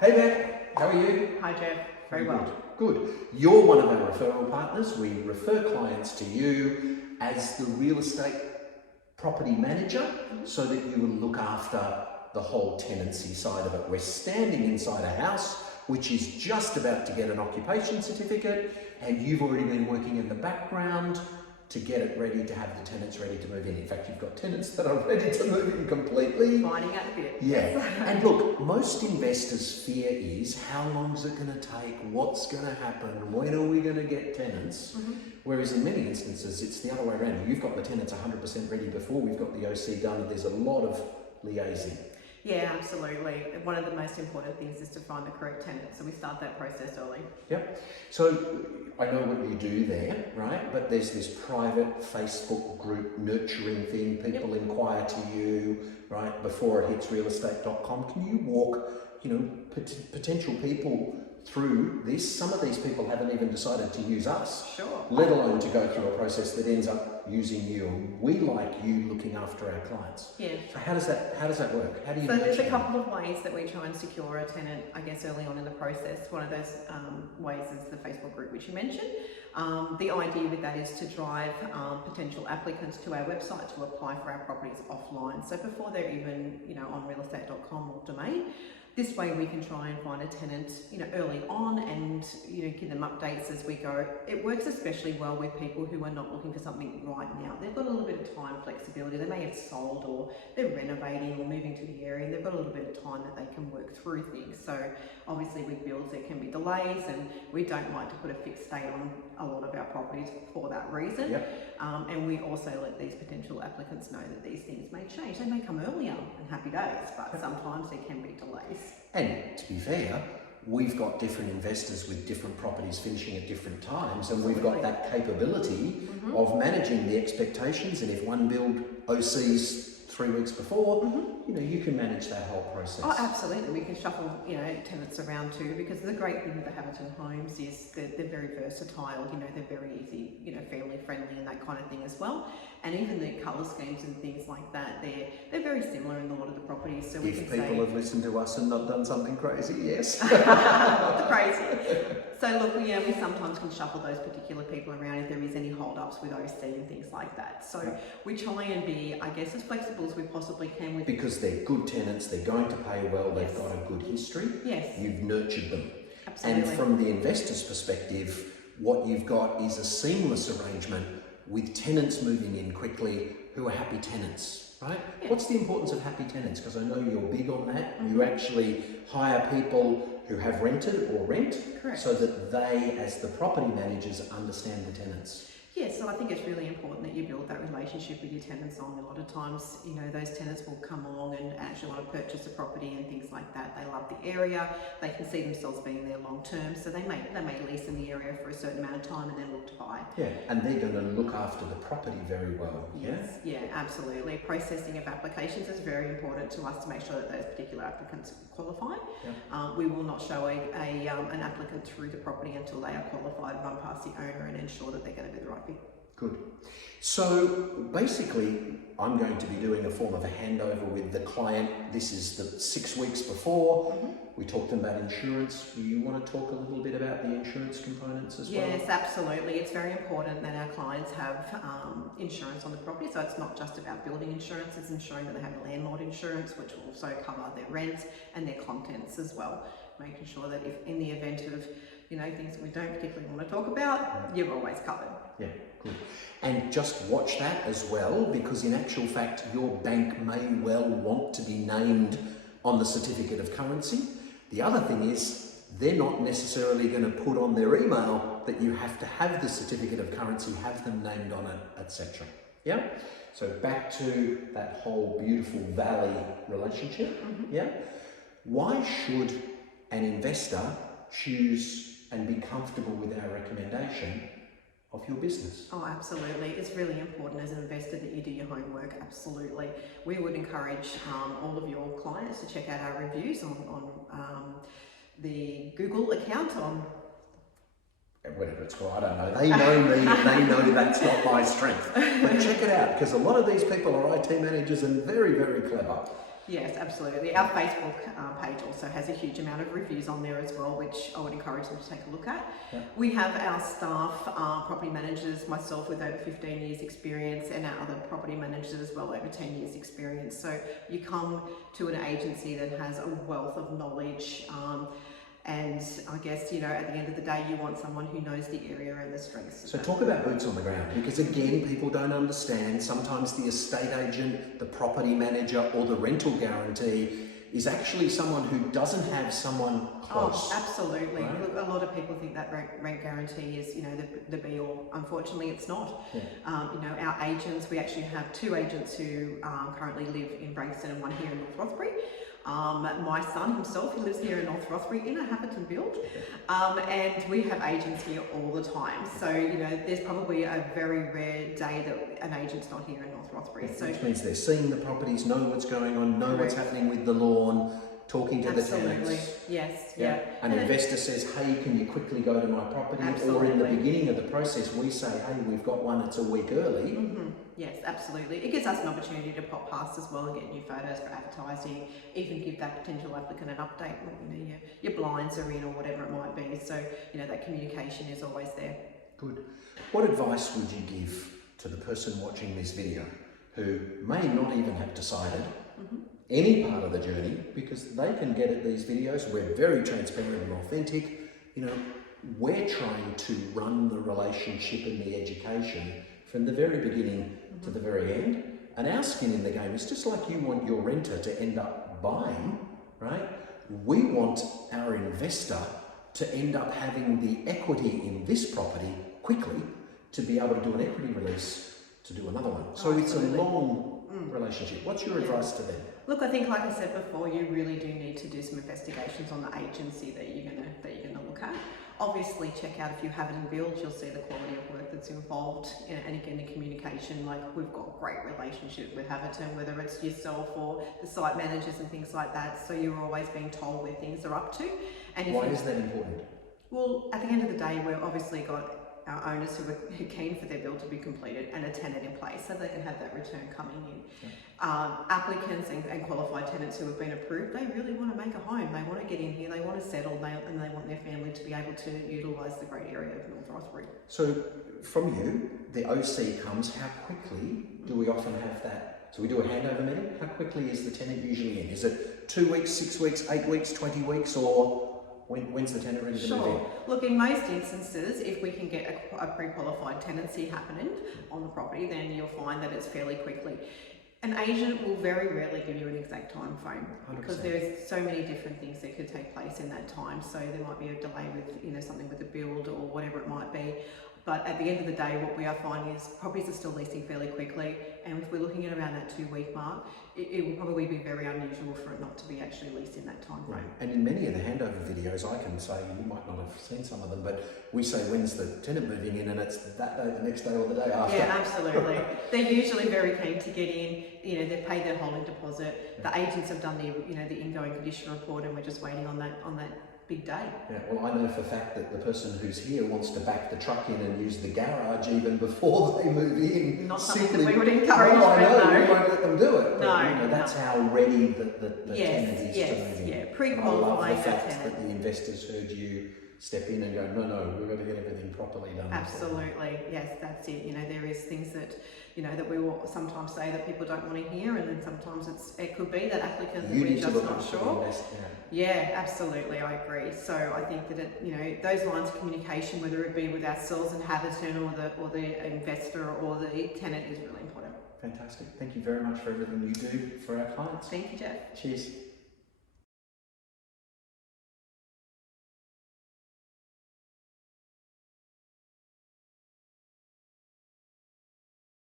Hey Beck, how are you? Hi Jeff, very well. Good. You're one of our referral partners. We refer clients to you as the real estate property manager so that you will look after the whole tenancy side of it. We're standing inside a house which is just about to get an occupation certificate, and you've already been working in the background to get it ready to have the tenants ready to move in. In fact, you've got tenants that are ready to move in completely. Finding out the bit. Yeah. And look, most investors' fear is how long is it going to take? What's going to happen? When are we going to get tenants? Whereas in many instances, it's the other way around. You've got the tenants 100% ready before we've got the OC done, and there's a lot of liaising. Yeah, absolutely. One of the most important things is to find the correct tenant, so we start that process early. Yep. So I know what you do there, right? But there's this private Facebook group nurturing thing. People inquire to you, right, before it hits realestate.com. Can you walk, potential people through this? Some of these people haven't even decided to use us, let alone to go through a process that ends up using you. And we like you looking after our clients. Yeah. So how does that work? How do you? So there's a couple of ways that we try and secure a tenant, I guess, early on in the process. One of those ways is the Facebook group, which you mentioned. The idea with that is to drive potential applicants to our website to apply for our properties offline. So before they're even, on realestate.com or domain. This way we can try and find a tenant, early on and, give them updates as we go. It works especially well with people who are not looking for something right now. They've got a little bit of time flexibility. They may have sold or they're renovating or moving to the area. They've got a little bit of time that they can work through things. So obviously with builds there can be delays, and we don't like to put a fixed date on a lot of our properties for that reason. Yep. And we also let these potential applicants know that these things may change. They may come earlier and happy days, but sometimes there can be delays. And to be fair, we've got different investors with different properties finishing at different times, and we've got that capability of managing the expectations. And if one build OCs 3 weeks before, you can manage that whole process. Oh, absolutely. We can shuffle, tenants around too, because the great thing with the Hamilton homes is that they're very versatile. They're very easy, family friendly and that kind of thing as well. And even the colour schemes and things like that, they're very similar in a lot of the properties. So if people have listened to us and not done something crazy, yes. Not crazy. So look, we sometimes can shuffle those particular people around if there is any hold-ups with OC and things like that. So we try and be, I guess, as flexible as we possibly can with. Because they're good tenants, they're going to pay well, they've got a good history. Yes. You've nurtured them. Absolutely. And from the investor's perspective, what you've got is a seamless arrangement with tenants moving in quickly who are happy tenants, right? Yeah. What's the importance of happy tenants? Because I know you're big on that. You actually hire people who have rented or rent. Correct. So that they, as the property managers, understand the tenants. Yes, so I think it's really important that you build that relationship with your tenants on. A lot of times, those tenants will come along and actually want to purchase a property and things like that. They love the area, they can see themselves being there long term, so they may lease in the area for a certain amount of time and then look to buy. Yeah, and they're going to look after the property very well. Yes, yeah, absolutely. Processing of applications is very important to us to make sure that those particular applicants qualify. Yeah. We will not show an applicant through the property until they are qualified, run past the owner and ensure that they're going to be the right fit. Good. So basically, I'm going to be doing a form of a handover with the client. This is the 6 weeks before. We talked about insurance. Do you want to talk a little bit about the insurance components as well? Yes, absolutely. It's very important that our clients have insurance on the property. So it's not just about building insurance, it's ensuring that they have landlord insurance, which will also cover their rent and their contents as well. Making sure that if in the event of things we don't particularly want to talk about, you're always covered. Yeah, good. And just watch that as well, because in actual fact, your bank may well want to be named on the certificate of currency. The other thing is, they're not necessarily going to put on their email that you have to have the certificate of currency, have them named on it, etc. Yeah? So back to that whole beautiful valley relationship. Yeah? Why should an investor choose and be comfortable with our recommendation of your business? Oh, absolutely. It's really important as an investor that you do your homework. Absolutely. We would encourage all of your clients to check out our reviews on the Google account on whatever it's called, I don't know. They know me, they know that's not my strength. But check it out, because a lot of these people are IT managers and very, very clever. Yes, absolutely. Our Facebook page also has a huge amount of reviews on there as well, which I would encourage them to take a look at. Yeah. We have our staff, property managers, myself with over 15 years experience, and our other property managers as well, over 10 years experience. So you come to an agency that has a wealth of knowledge, and I guess, you know, at the end of the day, you want someone who knows the area and the strengths. So talk about boots on the ground, because again, people don't understand. Sometimes the estate agent, the property manager, or the rental guarantee is actually someone who doesn't have someone close. Oh, absolutely. Right? Look, a lot of people think that rent guarantee is, you know, the be all. Unfortunately, it's not. Yeah. You know, our agents, we actually have 2 agents who currently live in Brankston and 1 here in North Rothbury. My son himself, he lives here in North Rothbury in a Haverton build, and we have agents here all the time. So, you know, there's probably a very rare day that an agent's not here in North Rothbury. Yeah, So, which means they're seeing the properties, know what's going on, know what's happening with the lawn, talking to the tenants. Yes, Yeah. An investor says, hey, can you quickly go to my property? Or in the beginning of the process, we say, hey, we've got one, it's a week early. Mm-hmm. Yes, absolutely. It gives us an opportunity to pop past as well and get new photos for advertising, even give that potential applicant an update when, you know, your blinds are in or whatever it might be. So, you know, that communication is always there. Good. What advice would you give to the person watching this video who may not even have decided any part of the journey, because they can get at these videos? We're very transparent and authentic. You know, we're trying to run the relationship and the education from the very beginning to the very end. And our skin in the game is just like you want your renter to end up buying, right? We want our investor to end up having the equity in this property quickly to be able to do an equity release to do another one. So it's a long relationship. What's your advice to them? Look, I think, like I said before, you really do need to do some investigations on the agency that you're gonna look at. Obviously, check out if you have it in build, you'll see the quality of work that's involved, and again, the communication. Like, we've got great relationship with Haverton, whether it's yourself or the site managers and things like that. So you're always being told where things are up to. And if Why is that important? Well, at the end of the day, we've obviously got our owners who are keen for their build to be completed and a tenant in place so they can have that return coming in. Applicants and qualified tenants who have been approved, they really want to make a home. They want to get in here, they want to settle, and they want their family to be able to utilise the great area of North Rothbury. So from you, the OC comes, how quickly do we often have that? So we do a handover meeting, how quickly is the tenant usually in? Is it 2 weeks, 6 weeks, 8 weeks, 20 weeks, or when's the tenant ready to move in? Look, in most instances, if we can get a pre-qualified tenancy happening on the property, then you'll find that it's fairly quickly. An agent will very rarely give you an exact time frame because 100%. There's so many different things that could take place in that time. So there might be a delay with, you know, something with the build or whatever it might be. But at the end of the day, what we are finding is properties are still leasing fairly quickly. And if we're looking at around that 2-week mark, it will probably be very unusual for it not to be actually leased in that time frame. And in many of the handover videos, I can say, you might not have seen some of them, but we say, when's the tenant moving in? And it's that day, the next day, or the day after. Yeah, absolutely. They're usually very keen to get in. You know, they've paid their holding deposit. The agents have done the, you know, the ingoing condition report, and we're just waiting on that big day. Yeah, well, I know for a fact that the person who's here wants to back the truck in and use the garage even before they move in. Not something that we would encourage. No, I know, no. we won't let them do it. But, No, you know, that's how ready the tenant is to move in. Yeah, And pre-qualifying I love the that fact tenant. that the investors heard you step in and go, no, we've got to get everything properly done. Absolutely, yes, that's it. You know, there is things that, you know, that we will sometimes say that people don't want to hear, and then sometimes it could be that applicants that we're just not sure. Yeah, absolutely, I agree. So I think that you know, those lines of communication, whether it be with ourselves and Haverton or the investor or the tenant, is really important. Fantastic. Thank you very much for everything you do for our clients. Thank you, Jeff. Cheers.